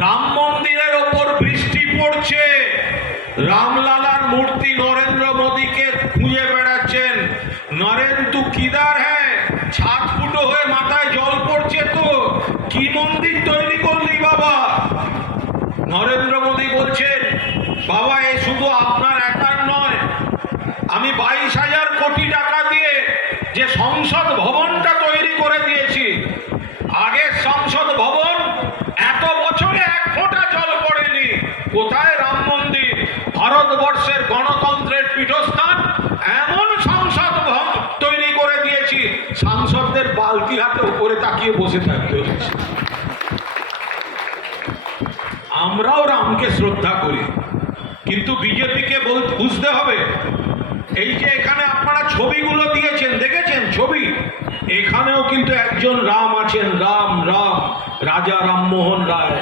রাম মন্দিরের ওপর বৃষ্টি পড়ছে। রামলালার মূর্তি নরেন্দ্র মোদীকে খুঁজে বেড়াচ্ছেন। নরেন্দু কিদার হ্যাঁ? ছাদ ফুটো হয়ে মাথায় জল পড়ছে তো। কি মন্দির তৈরি করলি বাবা? নরেন্দ্র মোদী বলছেন, বাবা, এ শুধু আপনার একার নয়। আমি বাইশ হাজার কোটি টাকা দিয়ে যে সংসদ ভবনটা তৈরি করে দিয়েছি। আগের সংসদ ভবন কোথায় রাম মন্দির? ভারতবর্ষের গণতন্ত্রের পীঠস্থান? এমন সংসদ তৈরি করে দিয়েছি। সাংসদদের বালতি হাতে উপরে তাকিয়ে বসে থাকতে হচ্ছে। আমরাও রামকে শ্রদ্ধা করি। কিন্তু বিজেপিকে বুঝতে হবে, এই যে এখানে আপনারা ছবিগুলো দিয়েছেন, দেখেছেন ছবি? এখানেও কিন্তু একজন রাম আছেন, রাম রাম, রাজা রামমোহন রায়।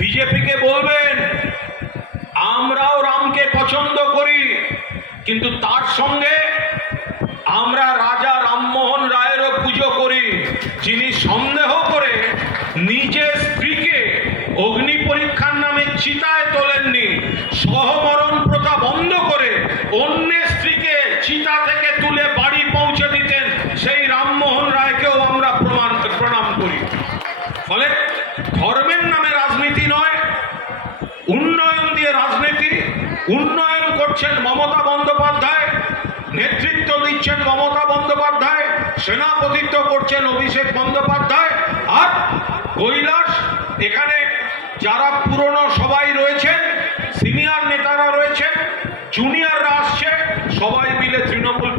বিজেপিকে বলবেন, আমরাও রামকে পছন্দ করি, কিন্তু তার সঙ্গে আমরা রাজা রামমোহন রায়েরও পুজো করি। যিনি সন্দেহ করে নিজের স্ত্রীকে অগ্নি পরীক্ষার নামে চিতায় তোলেননি, সহমরণ প্রথা বন্ধ করে অন্যের স্ত্রীকে চিতা থেকে তুলে বাড়ি করছেন মমতা বন্দ্যোপাধ্যায়, নেতৃত্ব দিচ্ছেন মমতা বন্দ্যোপাধ্যায়, সেনাপতিত্ব করছেন অভিষেক বন্দ্যোপাধ্যায় আর কৈলাস, এখানে যারা পুরনো সবাই রয়েছেন, সিনিয়র নেতারা রয়েছেন জুনিয়ররা আসছে, সবাই মিলে তৃণমূল